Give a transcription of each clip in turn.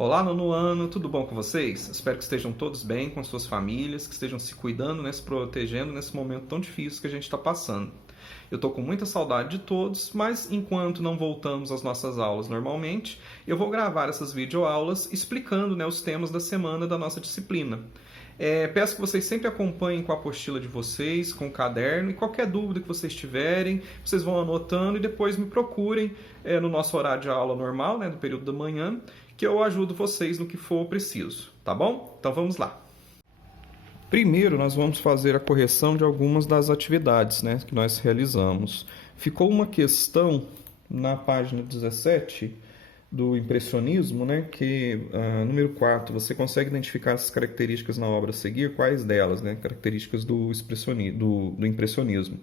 Olá, nono ano, tudo bom com vocês? Espero que estejam todos bem com suas famílias, que estejam se cuidando, se protegendo nesse momento tão difícil que a gente está passando. Eu estou com muita saudade de todos, mas enquanto não voltamos às nossas aulas normalmente, eu vou gravar essas videoaulas explicando os temas da semana da nossa disciplina. Peço que vocês sempre acompanhem com a apostila de vocês, com o caderno, e qualquer dúvida que vocês tiverem, vocês vão anotando e depois me procurem no nosso horário de aula normal, do período da manhã, que eu ajudo vocês no que for preciso, tá bom? Então vamos lá. Primeiro, nós vamos fazer a correção de algumas das atividades que nós realizamos. Ficou uma questão na página 17 do impressionismo, que número 4, você consegue identificar essas características na obra a seguir? Quais delas, características do impressionismo?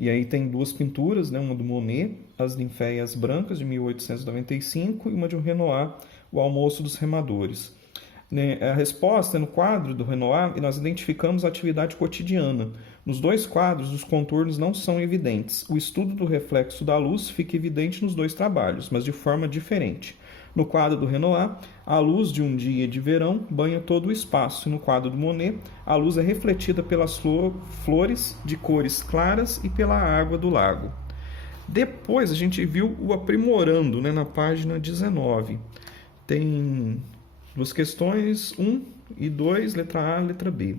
E aí tem duas pinturas, uma do Monet, As Ninféias Brancas, de 1895, e uma de um Renoir, O Almoço dos Remadores. A resposta é no quadro do Renoir, e nós identificamos a atividade cotidiana. Nos dois quadros, os contornos não são evidentes. O estudo do reflexo da luz fica evidente nos dois trabalhos, mas de forma diferente. No quadro do Renoir, a luz de um dia de verão banha todo o espaço, e no quadro do Monet, a luz é refletida pelas flores de cores claras e pela água do lago. Depois a gente viu o aprimorando, na página 19. Tem duas questões, 1 e 2, letra A e letra B.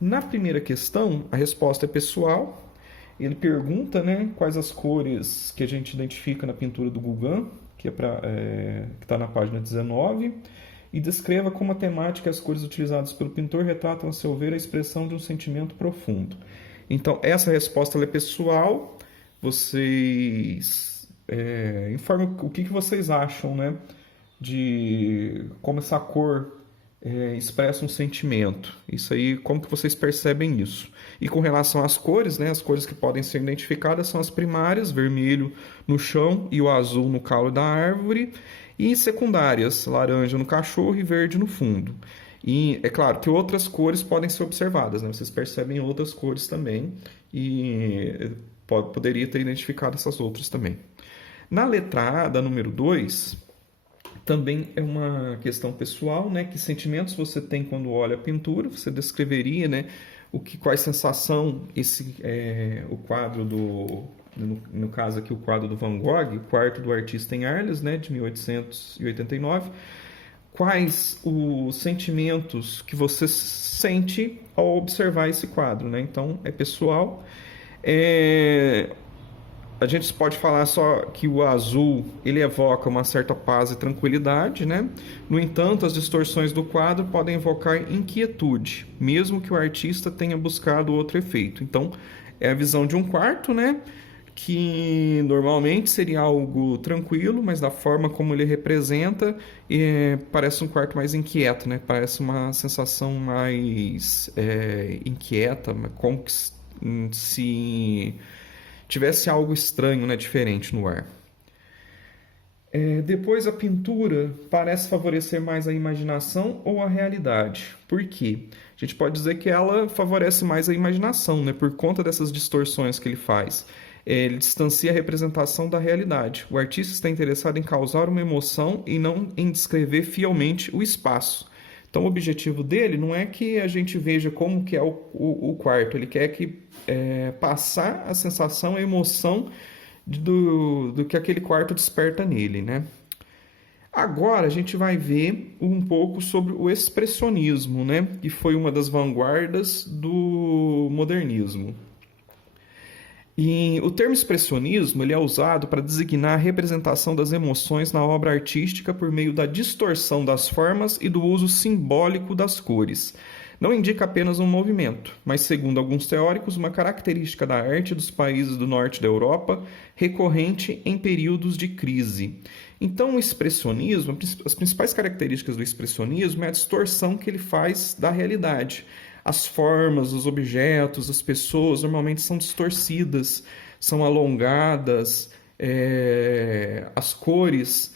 Na primeira questão, a resposta é pessoal. Ele pergunta quais as cores que a gente identifica na pintura do Gauguin, que está na página 19, e descreva como a temática e as cores utilizadas pelo pintor retratam, a seu ver, a expressão de um sentimento profundo. Então, essa resposta é pessoal. Vocês informam o que vocês acham, de como essa cor expressa um sentimento. Isso aí, como que vocês percebem isso? E com relação às cores, as cores que podem ser identificadas são as primárias, vermelho no chão e o azul no caule da árvore, e secundárias, laranja no cachorro e verde no fundo. E é claro que outras cores podem ser observadas, vocês percebem outras cores também, e poderia ter identificado essas outras também. Na letra A, da número 2, também é uma questão pessoal, que sentimentos você tem quando olha a pintura. Você descreveria, qual sensação o quadro no caso aqui o quadro do Van Gogh, o quarto do artista em Arles, de 1889. Quais os sentimentos que você sente ao observar esse quadro, Então é pessoal. A gente pode falar só que o azul ele evoca uma certa paz e tranquilidade, No entanto, as distorções do quadro podem evocar inquietude, mesmo que o artista tenha buscado outro efeito. Então, é a visão de um quarto, que normalmente seria algo tranquilo, mas da forma como ele representa, parece um quarto mais inquieto, Parece uma sensação mais inquieta, como se tivesse algo estranho, diferente no ar. Depois, a pintura parece favorecer mais a imaginação ou a realidade. Por quê? A gente pode dizer que ela favorece mais a imaginação, por conta dessas distorções que ele faz. Ele distancia a representação da realidade. O artista está interessado em causar uma emoção e não em descrever fielmente o espaço. Então, o objetivo dele não é que a gente veja como que é o quarto. Ele quer passar a sensação, a emoção do que aquele quarto desperta nele, Agora, a gente vai ver um pouco sobre o expressionismo, que foi uma das vanguardas do modernismo. E o termo expressionismo ele é usado para designar a representação das emoções na obra artística por meio da distorção das formas e do uso simbólico das cores. Não indica apenas um movimento, mas, segundo alguns teóricos, uma característica da arte dos países do norte da Europa, recorrente em períodos de crise. Então, o expressionismo, as principais características do expressionismo é a distorção que ele faz da realidade. As formas, os objetos, as pessoas normalmente são distorcidas, são alongadas, as cores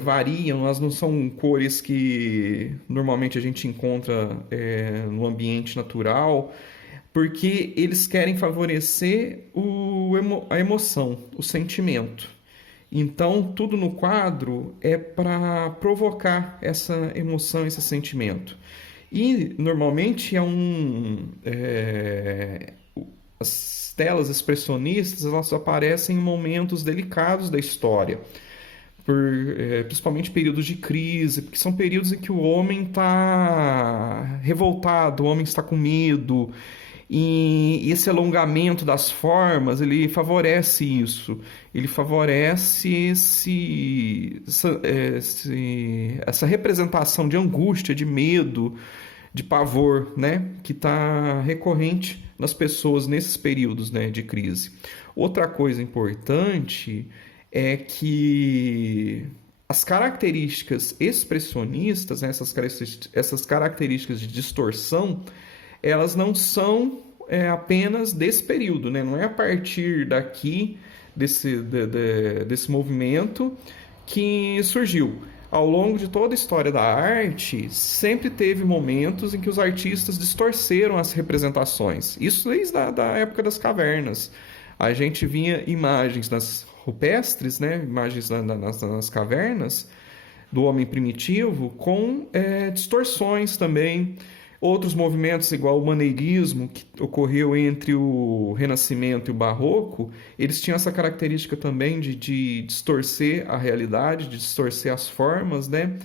variam, elas não são cores que normalmente a gente encontra no ambiente natural, porque eles querem favorecer a emoção, o sentimento. Então, tudo no quadro é para provocar essa emoção, esse sentimento. E, normalmente, as telas expressionistas, elas aparecem em momentos delicados da história, principalmente períodos de crise, porque são períodos em que o homem está revoltado, o homem está com medo, e esse alongamento das formas, ele favorece isso, ele favorece essa representação de angústia, de medo, de pavor, né, que está recorrente nas pessoas nesses períodos, né, de crise. Outra coisa importante é que as características expressionistas, né, essas características de distorção, elas não são apenas desse período, né? Não é a partir daqui, desse movimento, que surgiu. Ao longo de toda a história da arte, sempre teve momentos em que os artistas distorceram as representações. Isso desde a época das cavernas. A gente vinha imagens nas rupestres, né? Imagens nas cavernas do homem primitivo com distorções também. Outros movimentos, igual o maneirismo, que ocorreu entre o Renascimento e o Barroco, eles tinham essa característica também de distorcer a realidade, de distorcer as formas, né?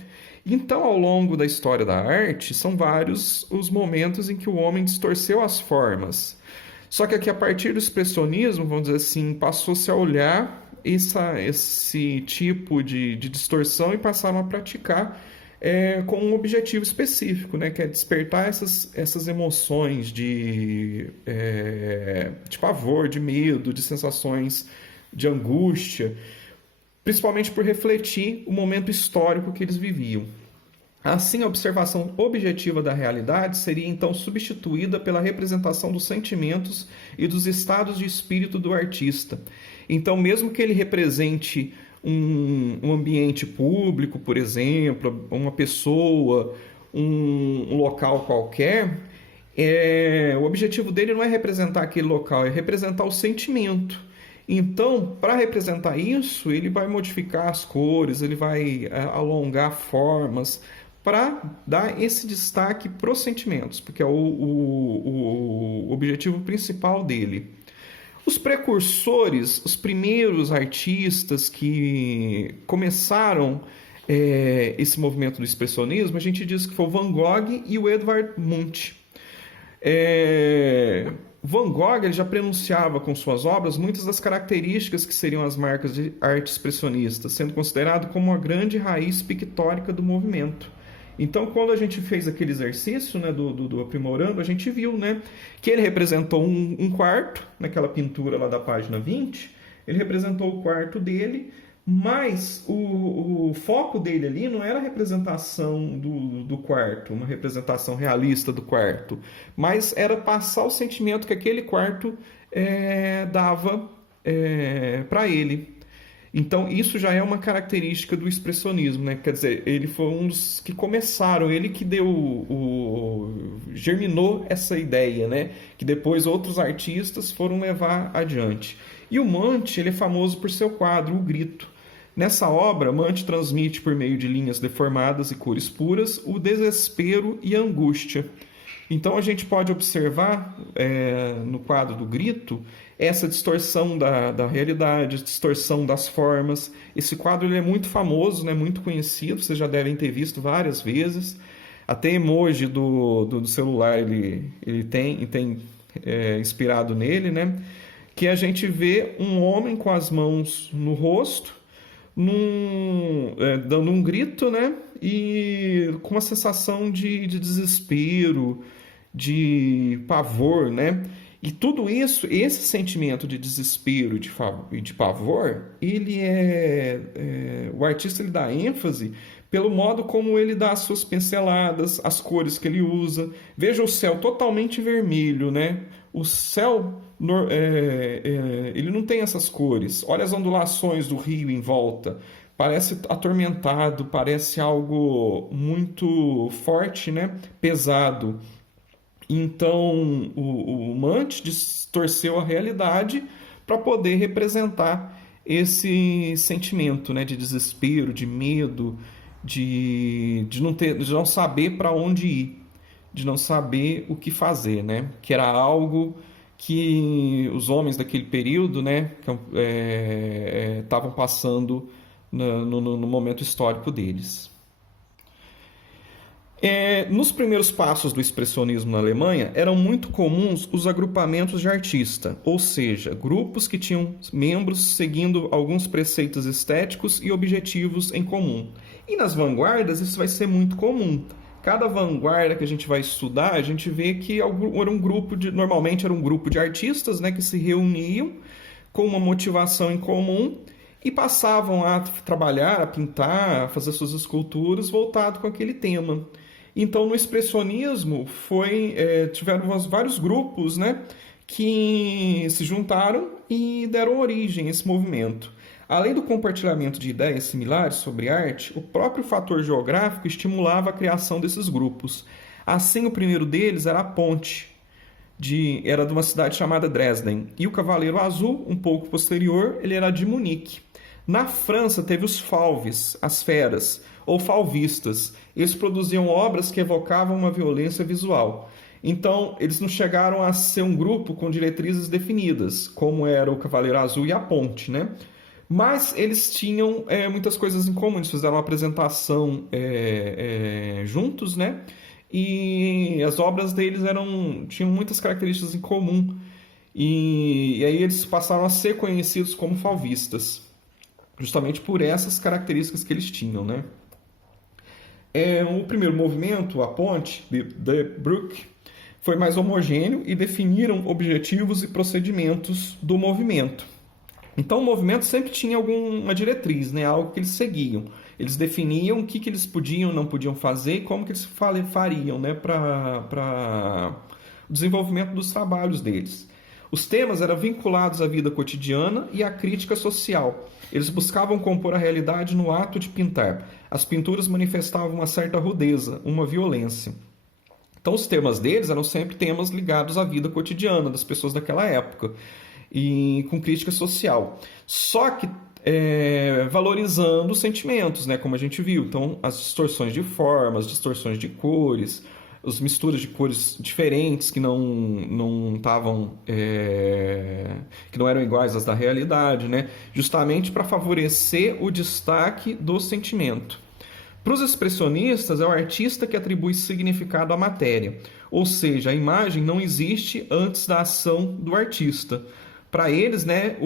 Então, ao longo da história da arte, são vários os momentos em que o homem distorceu as formas. Só que aqui, a partir do expressionismo, vamos dizer assim, passou-se a olhar esse tipo de distorção e passaram a praticar com um objetivo específico, né, que é despertar essas emoções de pavor, de medo, de sensações de angústia, principalmente por refletir o momento histórico que eles viviam. Assim, a observação objetiva da realidade seria então substituída pela representação dos sentimentos e dos estados de espírito do artista. Então, mesmo que ele represente um ambiente público, por exemplo, uma pessoa, um local qualquer, o objetivo dele não é representar aquele local, é representar o sentimento. Então, para representar isso, ele vai modificar as cores, ele vai alongar formas, para dar esse destaque para os sentimentos, porque é o objetivo principal dele. Os precursores, os primeiros artistas que começaram esse movimento do expressionismo, a gente diz que foi o Van Gogh e o Edvard Munch. Van Gogh ele já prenunciava com suas obras muitas das características que seriam as marcas de arte expressionista, sendo considerado como uma grande raiz pictórica do movimento. Então, quando a gente fez aquele exercício, né, do aprimorando, a gente viu, né, que ele representou um quarto, naquela pintura lá da página 20, ele representou o quarto dele, mas o foco dele ali não era a representação do quarto, uma representação realista do quarto, mas era passar o sentimento que aquele quarto dava para ele. Então, isso já é uma característica do expressionismo, né? Quer dizer, ele foi um dos que começaram, ele que germinou essa ideia, né? Que depois outros artistas foram levar adiante. E o Munch, ele é famoso por seu quadro, O Grito. Nessa obra, Munch transmite, por meio de linhas deformadas e cores puras, o desespero e a angústia. Então, a gente pode observar no quadro do Grito essa distorção da realidade, distorção das formas. Esse quadro ele é muito famoso, né, muito conhecido, vocês já devem ter visto várias vezes. Até emoji do celular ele tem inspirado nele, né? Que a gente vê um homem com as mãos no rosto, dando um grito, né? E com uma sensação de desespero, de pavor, né? E tudo isso, esse sentimento de desespero e de pavor, o artista ele dá ênfase pelo modo como ele dá as suas pinceladas, as cores que ele usa. Veja o céu totalmente vermelho, né? O céu, ele não tem essas cores. Olha as ondulações do rio em volta. Parece atormentado, parece algo muito forte, né? Pesado. Então, o Munch distorceu a realidade para poder representar esse sentimento, né, de desespero, de medo, de não saber para onde ir, de não saber o que fazer, né? Que era algo que os homens daquele período, né, estavam passando no momento histórico deles. Nos primeiros passos do expressionismo na Alemanha, eram muito comuns os agrupamentos de artista, ou seja, grupos que tinham membros seguindo alguns preceitos estéticos e objetivos em comum. E nas vanguardas isso vai ser muito comum. Cada vanguarda que a gente vai estudar, a gente vê que normalmente era um grupo de artistas, né, que se reuniam com uma motivação em comum e passavam a trabalhar, a pintar, a fazer suas esculturas voltado com aquele tema. Então, no expressionismo, tiveram vários grupos, né, que se juntaram e deram origem a esse movimento. Além do compartilhamento de ideias similares sobre arte, o próprio fator geográfico estimulava a criação desses grupos. Assim, o primeiro deles era a Ponte, era de uma cidade chamada Dresden. E o Cavaleiro Azul, um pouco posterior, ele era de Munique. Na França, teve os Fauves, as feras, ou fauvistas. Eles produziam obras que evocavam uma violência visual. Então, eles não chegaram a ser um grupo com diretrizes definidas, como era o Cavaleiro Azul e a Ponte, né? Mas eles tinham muitas coisas em comum. Eles fizeram uma apresentação juntos, né? E as obras deles tinham muitas características em comum. E aí eles passaram a ser conhecidos como fauvistas, justamente por essas características que eles tinham, né? O primeiro movimento, a Ponte, de Brücke, foi mais homogêneo e definiram objetivos e procedimentos do movimento. Então o movimento sempre tinha alguma diretriz, né? Algo que eles seguiam. Eles definiam o que eles podiam e não podiam fazer e como que eles fariam, né? Para o desenvolvimento dos trabalhos deles. Os temas eram vinculados à vida cotidiana e à crítica social. Eles buscavam compor a realidade no ato de pintar. As pinturas manifestavam uma certa rudeza, uma violência. Então os temas deles eram sempre temas ligados à vida cotidiana das pessoas daquela época e com crítica social. Só que valorizando os sentimentos, né, como a gente viu. Então as distorções de formas, distorções de cores, as misturas de cores diferentes que não estavam que não eram iguais às da realidade, né? Justamente para favorecer o destaque do sentimento. Para os expressionistas, é o artista que atribui significado à matéria, ou seja, a imagem não existe antes da ação do artista. Para eles, né,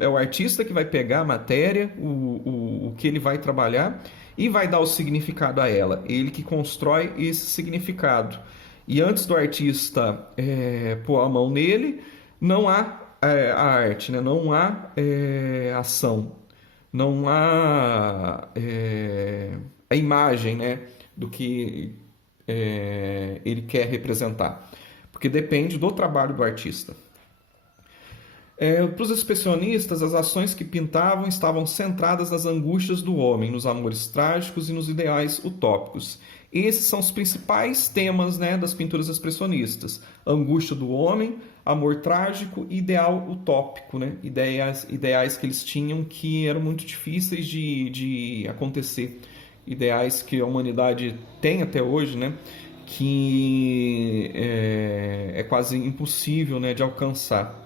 é o artista que vai pegar a matéria, o que ele vai trabalhar e vai dar o significado a ela. Ele que constrói esse significado. E antes do artista pôr a mão nele, não há a arte, né? Não há ação, não há a imagem, né, do que ele quer representar. Porque depende do trabalho do artista. Para os expressionistas, as ações que pintavam estavam centradas nas angústias do homem, nos amores trágicos e nos ideais utópicos. Esses são os principais temas, né, das pinturas expressionistas. Angústia do homem, amor trágico e ideal utópico, né? Ideais que eles tinham que eram muito difíceis de acontecer. Ideais que a humanidade tem até hoje, né? Que é quase impossível, né, de alcançar.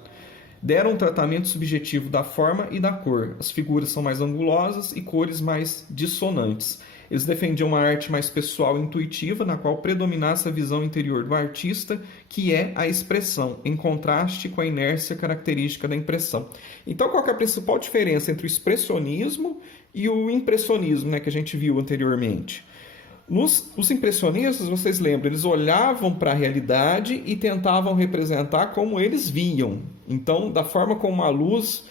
Deram um tratamento subjetivo da forma e da cor. As figuras são mais angulosas e cores mais dissonantes. Eles defendiam uma arte mais pessoal e intuitiva, na qual predominasse a visão interior do artista, que é a expressão, em contraste com a inércia característica da impressão. Então, qual que é a principal diferença entre o expressionismo e o impressionismo, né, que a gente viu anteriormente? Os impressionistas, vocês lembram, eles olhavam para a realidade e tentavam representar como eles viam. Então, da forma como a luz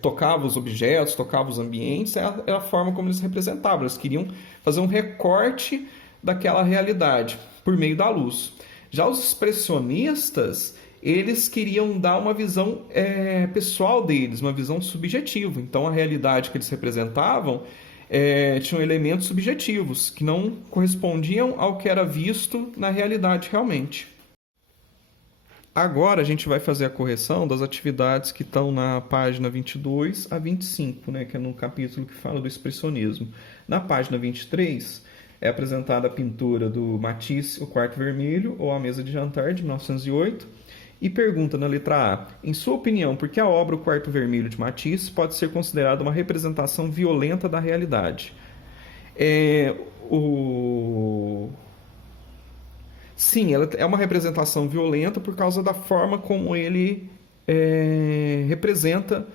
tocava os objetos, tocava os ambientes, era a forma como eles representavam. Eles queriam fazer um recorte daquela realidade por meio da luz. Já os expressionistas, eles queriam dar uma visão pessoal deles, uma visão subjetiva. Então, a realidade que eles representavam tinham elementos subjetivos que não correspondiam ao que era visto na realidade realmente. Agora a gente vai fazer a correção das atividades que estão na página 22 a 25, né, que é no capítulo que fala do expressionismo. Na página 23 é apresentada a pintura do Matisse, O Quarto Vermelho, ou A Mesa de Jantar, de 1908, e pergunta na letra A: em sua opinião, por que a obra O Quarto Vermelho de Matisse pode ser considerada uma representação violenta da realidade? Sim, ela é uma representação violenta por causa da forma como ele representa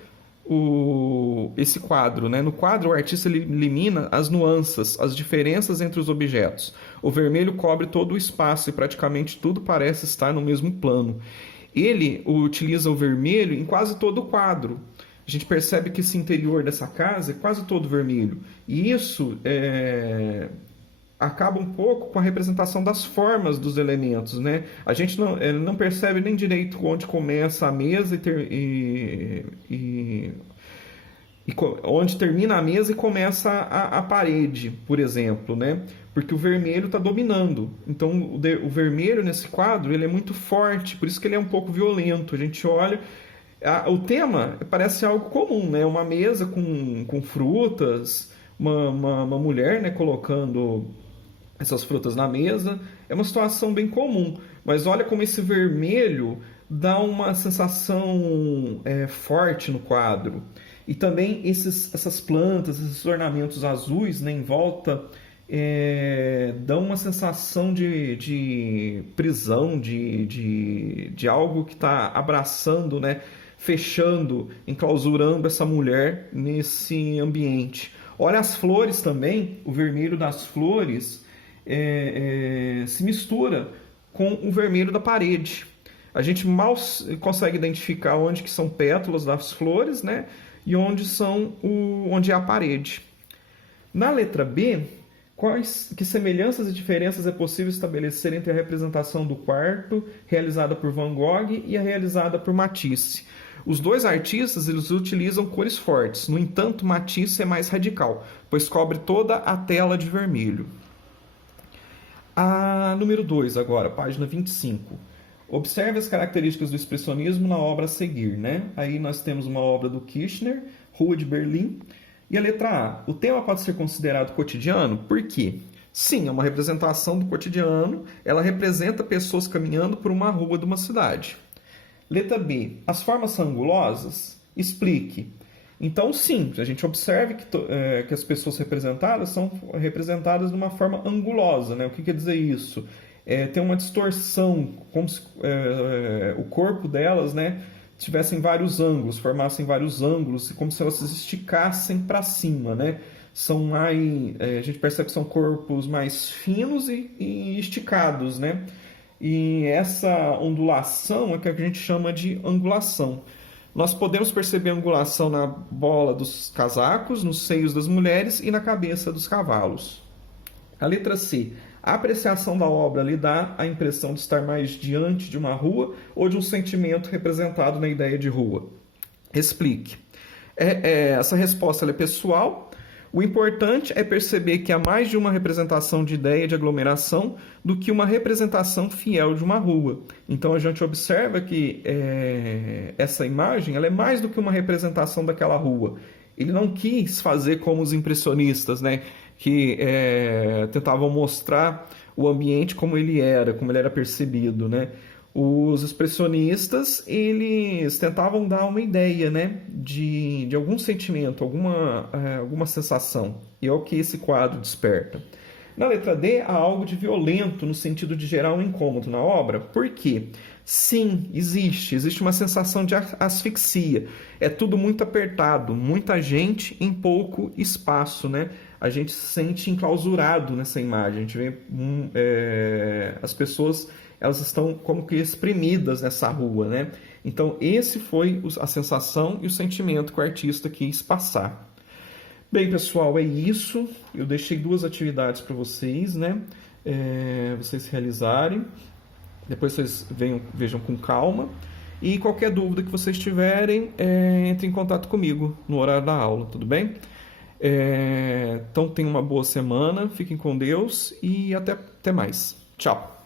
esse quadro, né? No quadro, o artista elimina as nuances, as diferenças entre os objetos. O vermelho cobre todo o espaço e praticamente tudo parece estar no mesmo plano. Ele utiliza o vermelho em quase todo o quadro. A gente percebe que esse interior dessa casa é quase todo vermelho. E isso acaba um pouco com a representação das formas dos elementos, né? A gente não percebe nem direito onde começa a mesa e onde termina a mesa e começa a parede, por exemplo, né? Porque o vermelho está dominando. Então, o vermelho nesse quadro ele é muito forte, por isso que ele é um pouco violento. A gente olha... O tema parece algo comum, né? Uma mesa com frutas, uma mulher, né, colocando essas frutas na mesa. É uma situação bem comum, mas olha como esse vermelho dá uma sensação forte no quadro. E também essas plantas, esses ornamentos azuis, né, em volta, dão uma sensação de prisão, de algo que está abraçando, né, fechando, enclausurando essa mulher nesse ambiente. Olha as flores também, o vermelho das flores se mistura com o vermelho da parede. A gente mal consegue identificar onde que são pétalas das flores, né, e onde é a parede. Na letra B, que semelhanças e diferenças é possível estabelecer entre a representação do quarto realizada por Van Gogh e a realizada por Matisse? Os dois artistas eles utilizam cores fortes, no entanto, Matisse é mais radical, pois cobre toda a tela de vermelho. A número 2 agora, página 25. Observe as características do expressionismo na obra a seguir, né? Aí nós temos uma obra do Kirchner, Rua de Berlim. E a letra A. O tema pode ser considerado cotidiano? Por quê? Sim, é uma representação do cotidiano. Ela representa pessoas caminhando por uma rua de uma cidade. Letra B. As formas são angulosas? Explique. Então, sim, a gente observa que as pessoas representadas são representadas de uma forma angulosa, né? O que quer dizer isso? Tem uma distorção, como se o corpo delas, né, tivessem vários ângulos, formassem vários ângulos, como se elas se esticassem para cima, né? A gente percebe que são corpos mais finos e esticados, né? E essa ondulação é que a gente chama de angulação. Nós podemos perceber a angulação na bola dos casacos, nos seios das mulheres e na cabeça dos cavalos. A letra C. A apreciação da obra lhe dá a impressão de estar mais diante de uma rua ou de um sentimento representado na ideia de rua? Explique. Essa resposta é pessoal. O importante é perceber que há mais de uma representação de ideia de aglomeração do que uma representação fiel de uma rua. Então a gente observa que essa imagem ela é mais do que uma representação daquela rua. Ele não quis fazer como os impressionistas, né, que tentavam mostrar o ambiente como ele era percebido, né? Os expressionistas, eles tentavam dar uma ideia, né, de algum sentimento, alguma sensação. E é o que esse quadro desperta. Na letra D, há algo de violento no sentido de gerar um incômodo na obra. Por quê? Sim, existe uma sensação de asfixia. É tudo muito apertado, muita gente em pouco espaço, né? A gente se sente enclausurado nessa imagem. A gente vê as pessoas, elas estão como que espremidas nessa rua, né? Então, esse foi a sensação e o sentimento que o artista quis passar. Bem, pessoal, é isso. Eu deixei 2 atividades para vocês, né? Vocês realizarem. Depois vocês vejam com calma. E qualquer dúvida que vocês tiverem, entre em contato comigo no horário da aula, tudo bem? Então, tenham uma boa semana, fiquem com Deus e até mais. Tchau!